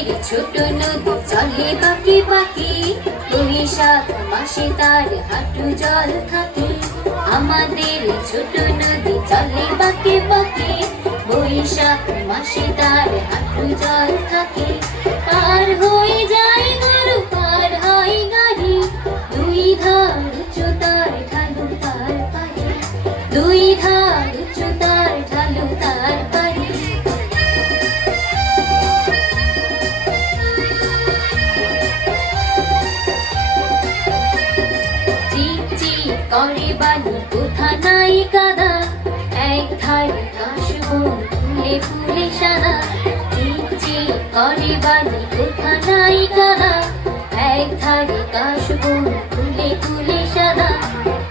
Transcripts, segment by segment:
আমাদের ছোট নদী চলে বাঁকে বাঁকে, বৈশাখ মাসে তার হাঁটু জল থাকে। আমাদের ছোট নদী চলে বাঁকে বাঁকে, বৈশাখ মাসে তার হাঁটু জল থাকে। পার হয়ে যায় গরু, পার হয় গাড়ি, দুই ধার উঁচু তার ঢালু তার পারে, দুই ধার উঁচু তার ঢালু তার পারে। করে বালু কোথা নাই কাদা, এক ধারে ঘাস বন ফুলে ফুলে সাদা। চিকচিক করে বালু কোথা নাই কাদা, এক ধারে ঘাস বন ফুলে ফুলে সাদা।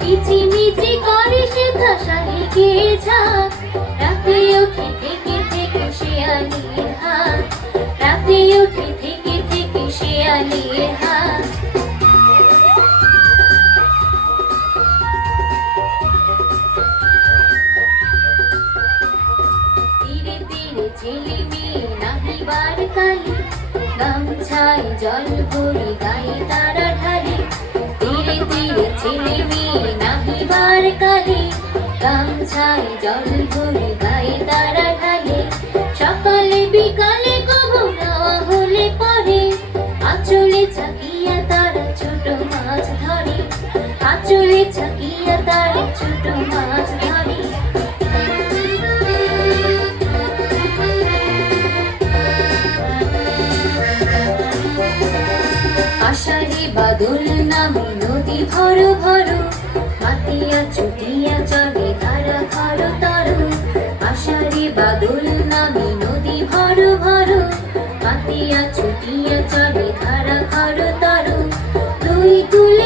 কিচিমিচি করে সেথা শালিকের ঝাঁক, রাতে ওঠে থেকে থেকে শেয়ালের হাত, রাতে ওঠে থেকে থেকে শেয়ালের হাত। ছেলে মেয়ে নাহিবার কালে, গামছায় জল ভরে গায়ে তারা ঢালে। ধীরে ধীরে ছেলে মেয়ে নাহিবার কালে, গামছায় জল ভরে গায়ে তারা ঢালে। সকালে বিকালে কবু নেওয়া হলে পরে, আঁচলে চাকিয়া তারা ছোট মাছ ধরে, আঁচলে চাকিয়া তারা ছোট মাছ ধরে। আষাঢ়ে বাদল নামে নদী ভর ভর, মাতিয়া ছুটিয়া চলে ধারা খর তর। আষাঢ়ে বাদল নামে নদী ভর ভর, মাতিয়া ছুটিয়া চলে ধারা খর তর। দুই কুল